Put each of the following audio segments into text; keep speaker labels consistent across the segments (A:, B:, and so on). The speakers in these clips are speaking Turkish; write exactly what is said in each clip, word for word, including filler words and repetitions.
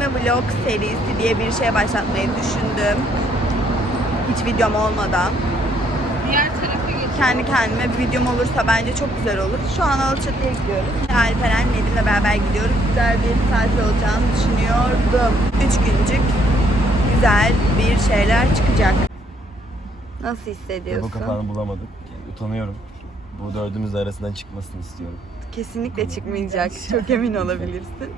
A: vlog serisi diye bir şey başlatmayı düşündüm. Hiç videom olmadan.
B: Diğer tarafa geçelim.
A: Kendi kendime bir videom olursa bence çok güzel olur. Şu an Alaçatı'ya gidiyoruz. Alperen, Nedim'le beraber gidiyoruz. Güzel bir tatil olacağını düşünüyordum. Üç güncük güzel bir şeyler çıkacak. Nasıl hissediyorsun?
C: Bu kapağını bulamadık. Yani utanıyorum. Bu dördümüz arasından çıkmasını istiyorum.
A: Kesinlikle çıkmayacak. Çok emin olabilirsin.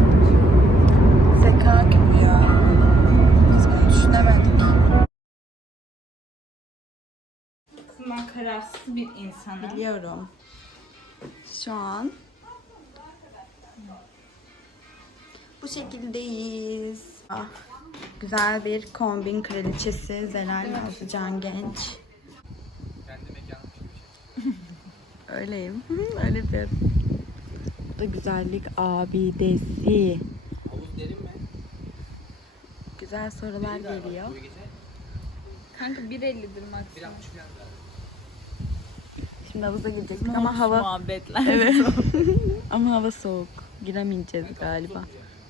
A: Zeka gibi ya. Biz bunu düşünemedik.
B: Ben kararsız bir insanım.
A: Biliyorum. Şu an bu şekildeyiz. Ah, güzel bir kombin kraliçesi Zelal Nazlıcan Genç. Öyleyim. Öyle yapıyorum. Bu da güzellik abidesi.
D: Havuz derin mi?
A: Güzel sorular geliyor.
B: Kanka bir ellidir maksimum.
A: Şimdi havuza girecektik ama hava
B: Muhabbetler.
A: evet. Ama hava soğuk. Giremeyeceğiz galiba.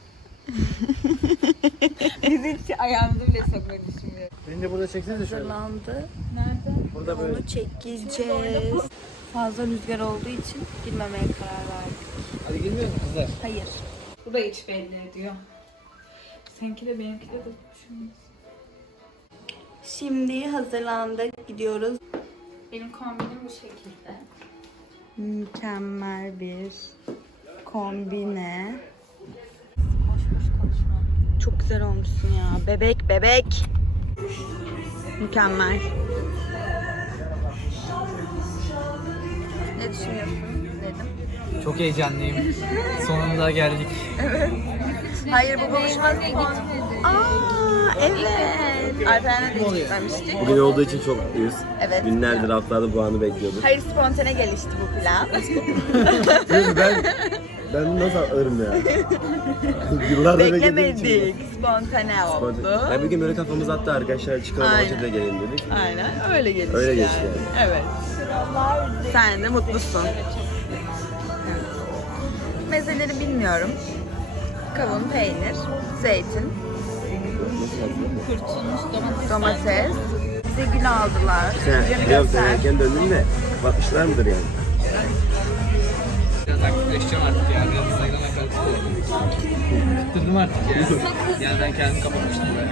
B: Biz hiç ayağımızı bile sokmayı düşünmüyoruz.
D: Beni de burada çeksene şöyle.
A: Hazırlandı.
B: Nerede?
D: Burada böyle.
A: Onu çekeceğiz. Fazla rüzgar olduğu için girmemeye karar verdik.
D: Hadi girmiyor musun kızlar?
A: Hayır.
B: Bu da hiç belli ediyor. Seninki de benimki de dokuşumuz.
A: Şimdi hazırlandık. Gidiyoruz.
B: Benim kombinim bu şekilde.
A: Mükemmel bir kombine.
B: Boş boş konuşma.
A: Çok güzel olmuşsun ya. Bebek bebek. Mükemmel. Ne düşünüyorsun dedim.
D: Çok heyecanlıyım. Sonunda geldik.
A: Hayır bu buluşma
B: gitmedi.
A: Aa evet. Alperen'e de hiç gitmemiştik.
C: Bugün olduğu için çok mutluyuz.
A: Evet.
C: Günlerdir haftalarda bu anı bekliyorduk.
A: Hayır spontane gelişti bu plan.
C: ben ben nasıl alırım ya? Yıllardır
A: Beklemedik. Spontane oldu.
C: Ya bir gün böyle kafamız attı arkadaşlar çıkalım
A: Aynen.
C: Alaçatı'ya gelelim dedik.
A: Aynen öyle gelişti.
C: Öyle geçti
A: yani.
C: yani.
A: Evet. Sen de mutlusun. Evet. Mezeleri bilmiyorum. Kavun, peynir, zeytin,
B: Kurtulmuş domates.
A: domates. Bize gül aldılar.
C: Sen
A: Gülüm
C: yok
A: göster.
C: sen erken döndün de kapatmışlar mıdır yani?
D: Biraz aktifleşeceğim artık ya. Biraz sayıdan akarak Kıttırdım artık ya. Yani ben kendimi kapatmıştım böyle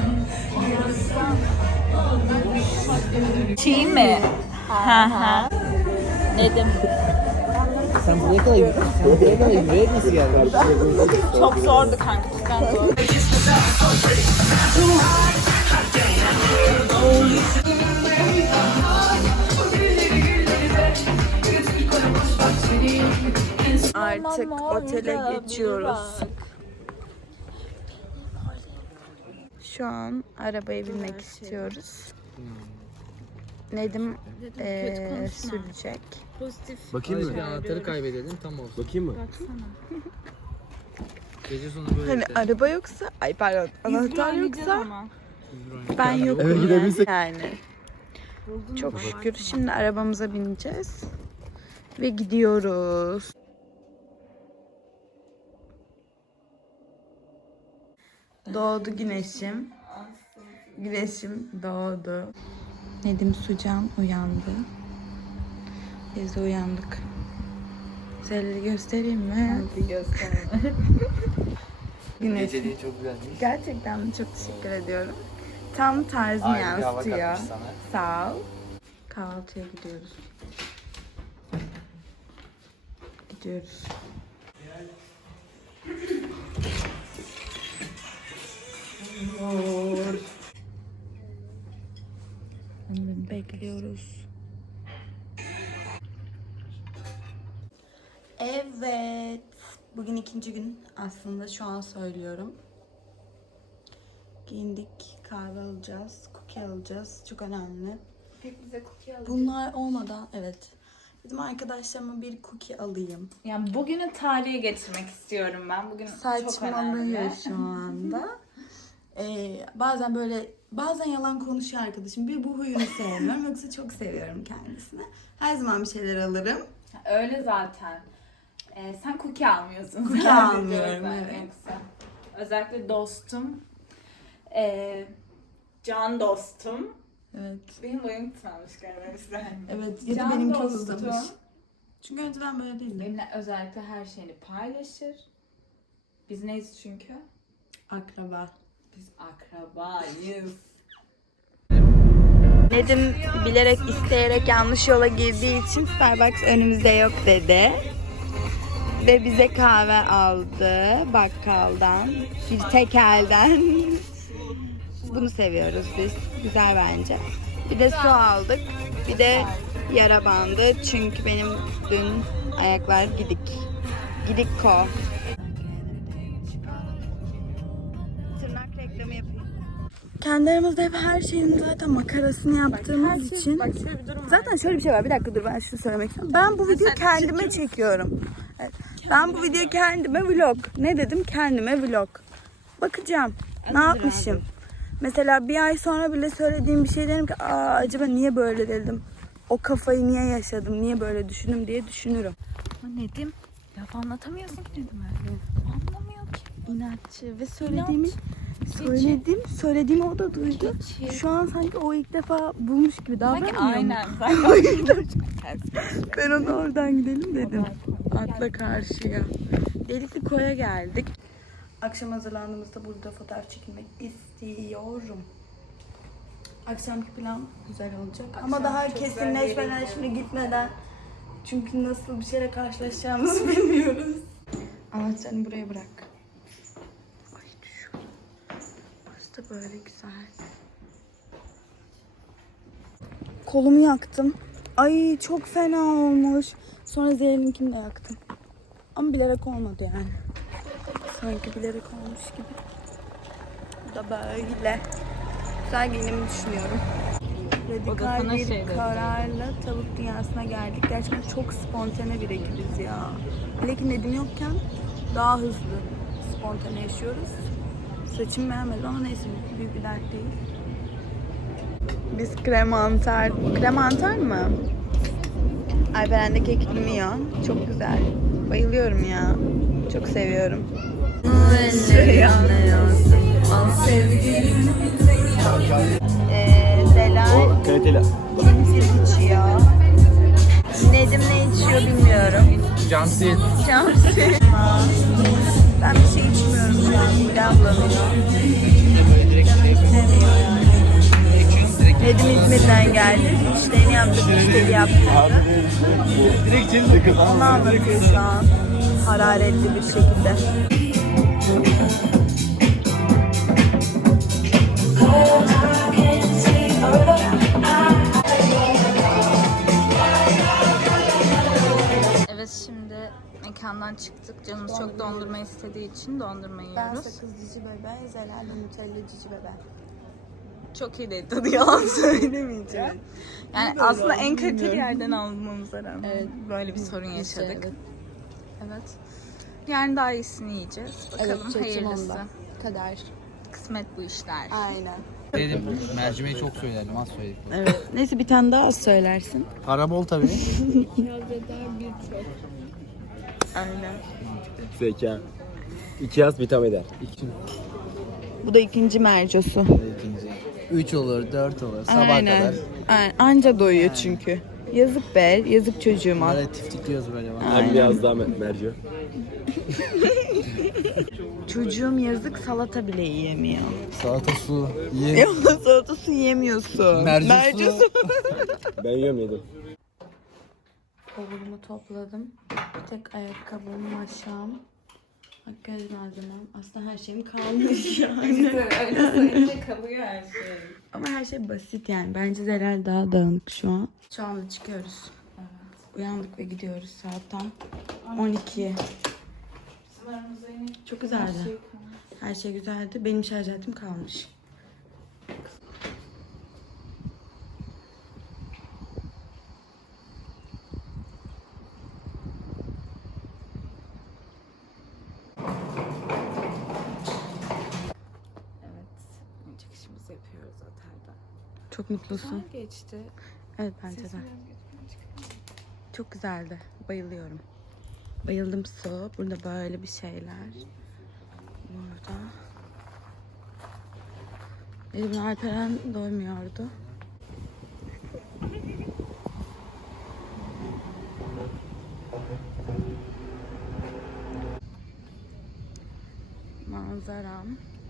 D: akarak.
B: Çiğ mi? Ha ha. Nedim.
D: Sen buraya kadar Sen buraya kadar yürüyerek nasıl geldin?
B: Çok zordu kanka. Cidden zor.
A: Artık otele geçiyoruz. Şu an arabaya binmek istiyoruz. Nedim eee sürecek.
B: Pozitif.
C: Bakayım
D: Hadi bir
C: mı?
D: anahtarı kaybedelim tam olsun.
C: Bakayım mı?
D: Gece sonu böyle
A: Hani
D: biter.
A: araba yoksa, ay pardon, anahtar yoksa
B: Ama.
A: ben yokum
C: Evet,
A: yani.
C: gidebilsek.
A: yani. Çok şükür. Şimdi arabamıza bineceğiz ve gidiyoruz. Doğdu güneşim. Güneşim doğdu. Nedim Sucan uyandı. Biz de uyandık. Güzelleri göstereyim mi?
B: Bir gösterme.
A: Güneş.
D: Geceliği çok güzelmiş.
A: Gerçekten de çok teşekkür ediyorum. Tam tarzını
D: Aynı bir hava
A: yansıtıyor.
D: katmış sana.
A: Sağ ol. Kahvaltıya gidiyoruz. Gidiyoruz. Annem bekliyoruz. Evet. Bugün ikinci gün aslında şu an söylüyorum. Giyindik, kahve alacağız, cookie alacağız. Çok önemli.
B: Pek bize cookie alacak.
A: Bunlar olmadan evet. Dedim arkadaşlarıma bir cookie alayım.
B: Yani bugünü tarihe geçirmek istiyorum ben. Bugün çok önemli.
A: Saçmalıyor şu anda. Ee, bazen böyle bazen yalan konuşuyor arkadaşım. Bir bu huyunu sevmiyorum yoksa çok seviyorum kendisini. Her zaman bir şeyler alırım.
B: Öyle zaten. Ee, sen cookie almıyorsun.
A: Cookie
B: zaten
A: almıyorum,
B: diyorsan
A: evet.
B: Yoksa. Özellikle dostum, ee, can dostum.
A: Evet.
B: Benim boyum kısalmış galiba bizden.
A: Evet ya da
B: Can
A: benimki
B: dostum.
A: uzamış. Çünkü önceden böyle değildi.
B: Benimle özellikle her şeyini paylaşır. Biz neyiz çünkü?
A: Akraba.
B: Biz akrabayız.
A: Nedim bilerek isteyerek yanlış yola girdiği için Starbucks önümüzde yok dedi. Ve bize kahve aldı bakkaldan. Bir tek elden. Bunu seviyoruz biz. Güzel bence. Bir de su aldık. Bir de yara bandı. Çünkü benim dün ayaklar gidik. Gidik ko. Tırnak reklamı yapayım. Kendi aramızda hep her şeyin zaten makarasını yaptığımız için.
B: Bak şöyle bir durum var.
A: Zaten şöyle bir şey var. Bir dakika dur ben şunu söylemek istiyorum. Ben bu videoyu kendime çekiyorum. Evet. Ben bu videoyu kendime vlog. Ne dedim? Kendime vlog. Bakacağım. Ne yapmışım? Mesela bir ay sonra bile söylediğim bir şey derim ki aa acaba niye böyle dedim? O kafayı niye yaşadım? Niye böyle düşündüm diye düşünürüm.
B: Nedim, laf anlatamıyorsun ki Nedim'e. Anlamıyor ki.
A: İnatçı ve söylediğimi söylediğim söylediğimi o da duydu.
B: Geçi.
A: Şu an sanki o ilk defa bulmuş gibi davranmıyor mu?
B: Aynen.
A: Ben ona oradan gidelim dedim. Atla karşıya. Delikli koya geldik. Akşam hazırlandığımızda burada fotoğraf çekilmek istiyorum. Akşamki plan güzel olacak. Ama daha
B: çok
A: kesinleşmeden
B: güzel
A: şimdi gitmeden. Çünkü nasıl bir şeyle karşılaşacağımızı bilmiyoruz. Anahtarını buraya bırak. Ay şu. Burası da böyle güzel. Kolumu yaktım. Ay çok fena olmuş. Sonra Zeynep'inkini de yaktım. Ama bilerek olmadı yani. Sanki bilerek olmuş gibi. Bu da böyle. Güzel giyinimi düşünüyorum. Radikal
B: Odasına
A: bir
B: şey dedi.
A: kararla tavuk dünyasına geldik. Gerçekten çok spontane bir ekibiz ya. Hele ki Nedim yokken daha hızlı spontane yaşıyoruz. Saçımı beğenmedim ama neyse büyük bir dert değil. Biz kremantar. Kremantar mı? Alperen de kek yiyor. Çok güzel. Bayılıyorum ya. Çok seviyorum. Ee, Zelal
C: O kaliteli.
A: limsiz içiyor. Nedim ne içiyor bilmiyorum.
D: Camsi.
A: Şamsi. Ben bir şey içmiyorum şu an. Midem bulanıyor. Canım istemiyor yani. Nedim İzmir'den geldi. İşlerini yaptık, müşteri yaptık.
D: Direkt çevirdim.
A: Onu anlatıyor şu an. Hararetli bir şekilde.
B: Evet, şimdi mekandan çıktık. Canımız çok dondurma istediği için dondurma
A: Ben
B: yiyoruz.
A: sakız cici bebe, Zelal de Nutella cici bebe.
B: Çok iyi değil tadı, yalan söylemeyeceğim. Yani aslında en kaliteli yerden almamıza rağmen
A: Evet.
B: böyle bir sorun yaşadık.
A: Evet.
B: Evet. Yarın daha iyisini yiyeceğiz. Bakalım hayırlısı.
A: Kadar.
B: Kısmet bu işler.
A: Aynen.
D: Dedim mercimeği çok söyledim, az söyledik.
A: Evet. Neyse bir tane daha az söylersin.
D: Para bol tabii.
A: Aynen.
C: Zeka. İki az bitam eder.
D: İki.
A: Bu da ikinci mercosu.
D: İkinci. Üç olur, dört olur. Sabah
A: Aynen.
D: kadar.
A: Aynen. Anca doyuyor çünkü. Yazık be, yazık çocuğuma.
D: Böyle tiftikliyoruz böyle. Bak.
C: Ben biraz daha mer- merci.
A: Çocuğum yazık salata bile yiyemiyor.
D: Salata su. Ye.
A: Ya salatası yiyemiyorsun.
D: Mercosu.
C: Ben yiyorum yedim.
A: Bavulumu topladım. Bir tek ayakkabım, maşam, makyaj malzemem. Aslında her şeyim kalmış yani.
B: Öyle sayınca kalıyor her şey.
A: Ama her şey basit yani. Bence Zelal daha dağınık şu an. Şu anda çıkıyoruz. Uyandık ve gidiyoruz saat tam on iki. Çok güzeldi. Her şey güzeldi. Benim şarj aletim kalmış.
B: Evet. Çıkışımızı yapıyoruz otelde.
A: Çok mutlusun.
B: Güzel geçti.
A: Evet bence de. Çok güzeldi. Bayılıyorum. Bayıldım su. Burada böyle bir şeyler.
B: Burada. Elimle Alperen doymuyordu. Manzaram.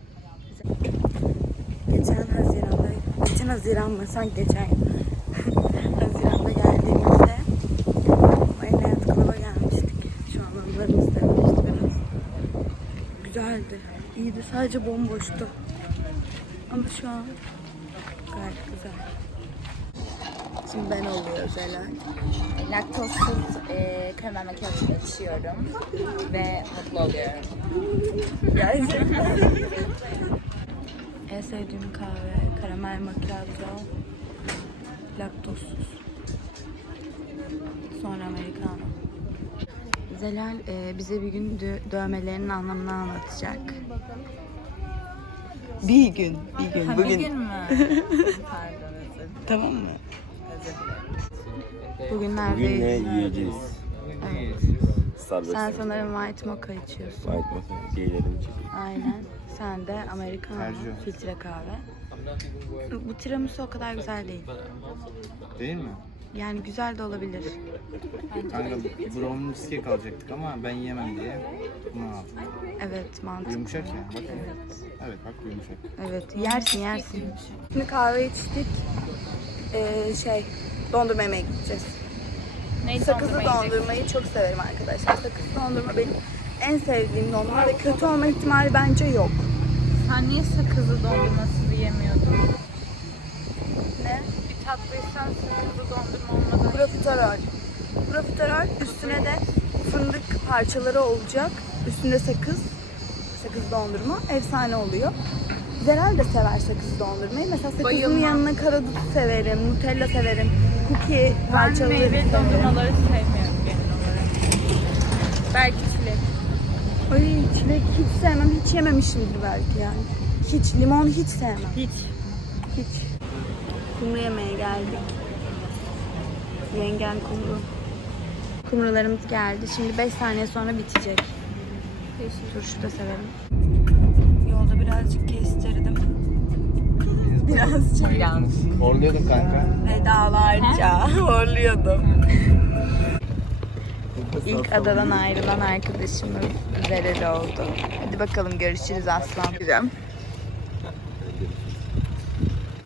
B: Geçen Haziran'da, geçen Haziran mı? Sanki geçen Haziran'da geldiğimizde Marina Yacht Club'a gelmiştik. Şu an anılarımız demişti biraz. Güzeldi, iyiydi. Sadece bomboştu. Ama şu an gayet güzel. Şimdi ben oluyor Zelal.
E: Laktozsuz e, karamel makyajı içiyorum ve mutlu oluyorum.
B: Gerçekten. En sevdiğim kahve karamel macchiato, laktozsuz. Sonra americano. Zelal e, bize bir gün dö- dövmelerinin anlamını anlatacak.
A: Bir gün, bir gün.
E: Ha,
A: Bugün
E: bir gün mü? Pardon, özür
A: tamam mı?
B: Bugün
C: Bugün
B: neredeyiz?
C: ne yiyeceğiz?
B: Evet.
C: Starbucks.
B: Sen sanırım white mocha içiyorsun.
C: White mocha. Geylerim çekiyor.
B: Aynen. Sen de americano,
F: Tercih.
B: filtre kahve. Bu tiramisu o kadar güzel değil.
F: Değil mi?
B: Yani güzel de olabilir.
F: Kanka brownie cheesecake alacaktık ama ben yiyemem diye bunu aldım.
B: Evet, mantıklı.
F: Yumuşak ya. Bak.
B: Evet.
F: Evet bak yumuşak.
B: Evet, yersin yersin. Şimdi kahve içtik. Ee, şey, dondurma yemeye gideceğiz.
E: Neydi
A: Sakızlı
E: dondurma yiyecek?
A: dondurmayı çok severim arkadaşlar. Sakızlı dondurma benim en sevdiğim dondurma ve kötü olma ihtimali bence yok.
E: Sen niye sakızlı dondurmasız yemiyordun?
A: Ne?
E: Bir tatlıysan sakızlı dondurma olmadan.
A: Profiterol. Profiterol üstüne de fındık parçaları olacak. Üstünde sakız. Sakız dondurma. Efsane oluyor. Zelal de sever sakız dondurmayı. Mesela sakızın
E: Bayılmam.
A: yanına karadut severim, Nutella severim, cookie
E: Ben
A: parçaları
E: meyveli
A: severim.
E: dondurmaları sevmiyorum genel olarak. Belki çilek.
A: Ay çilek hiç sevmem, hiç yememişimdir belki yani. Hiç, limon hiç sevmem.
E: Hiç.
A: Hiç. Kumru yemeye geldik. Yengen kumru.
B: Kumrularımız geldi. Şimdi beş saniye sonra bitecek. Turşu da severim. Yolda birazcık kestirdim. Birazcık.
F: Horluyordun kanka.
B: Vedalarca horluyordum. İlk adadan ayrılan arkadaşımız Zerel oldu. Hadi bakalım görüşürüz aslan.